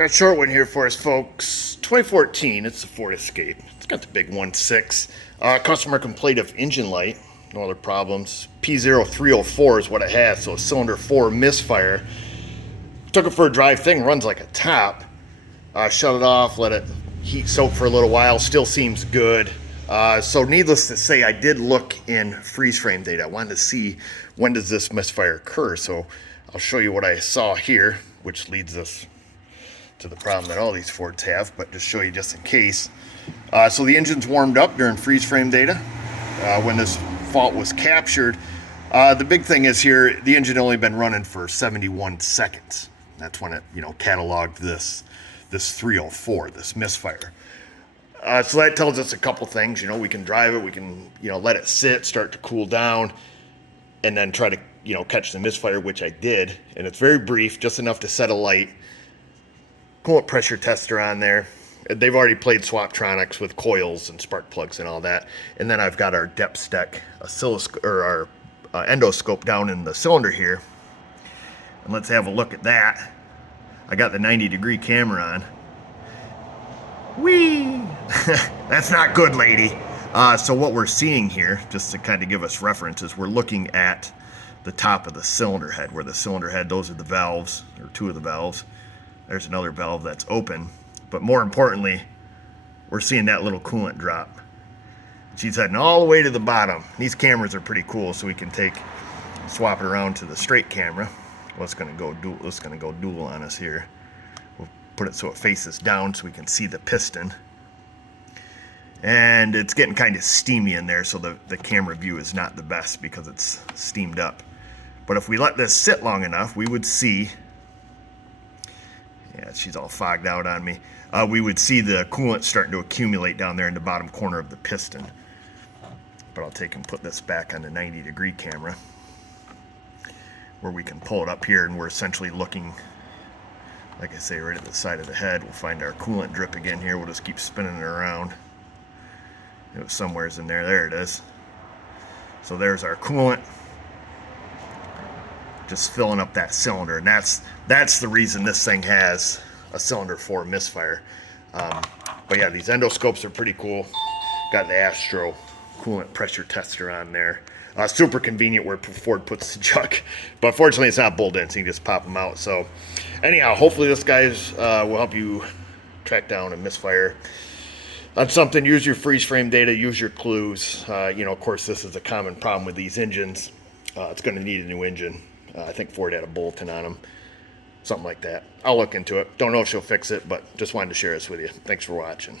Got a short one here for us, folks. 2014, it's the Ford Escape. It's got the big 1.6. Customer complaint of engine light, no other problems. P0304 is what it has, so a cylinder 4 misfire. Took it for a drive, thing runs like a top. Shut it off, let it heat soak for a little while, still seems good. So needless to say, I did look in freeze frame data. I wanted to see when does this misfire occur. So I'll show you what I saw here, which leads us to the problem that all these Fords have, but just show you just in case. So the engine's warmed up during freeze frame data when this fault was captured. The big thing is here, the engine only been running for 71 seconds. That's when it, cataloged this 304, this misfire. So that tells us a couple things. We can drive it, we can, let it sit, start to cool down, and then try to, catch the misfire, which I did. And it's very brief, just enough to set a light. Coolant pressure tester on there. They've already played Swaptronics with coils and spark plugs and all that. And then I've got our depth stack oscilloscope, or our endoscope down in the cylinder here. And let's have a look at that. I got the 90-degree camera on. Whee! That's not good, lady. So what we're seeing here, just to kind of give us reference, is we're looking at the top of the cylinder head, where the cylinder head, those are the valves, or two of the valves. There's another valve that's open. But more importantly, we're seeing that little coolant drop. She's heading all the way to the bottom. These cameras are pretty cool, so we can swap it around to the straight camera. Well, it's gonna go dual on us here. We'll put it so it faces down so we can see the piston. And it's getting kind of steamy in there, so the camera view is not the best because it's steamed up. But if we let this sit long enough, we would see, yeah, she's all fogged out on me. We would see the coolant starting to accumulate down there in the bottom corner of the piston. But I'll take and put this back on the 90-degree camera, where we can pull it up here, and we're essentially looking, like I say, right at the side of the head. We'll find our coolant drip again here. We'll just keep spinning it around. It was somewhere's in there. There it is. So there's our coolant, just filling up that cylinder, and that's the reason this thing has a cylinder 4 misfire. But yeah, these endoscopes are pretty cool. Got the Astro coolant pressure tester on there. Super convenient where Ford puts the chuck, but fortunately it's not bolt in, so you can just pop them out. So anyhow, hopefully this guys will help you track down a misfire on something. Use your freeze frame data, use your clues. Of course, this is a common problem with these engines. It's going to need a new engine. I think Ford had a bulletin on them, something like that. I'll look into it. Don't know if she'll fix it, but just wanted to share this with you. Thanks for watching.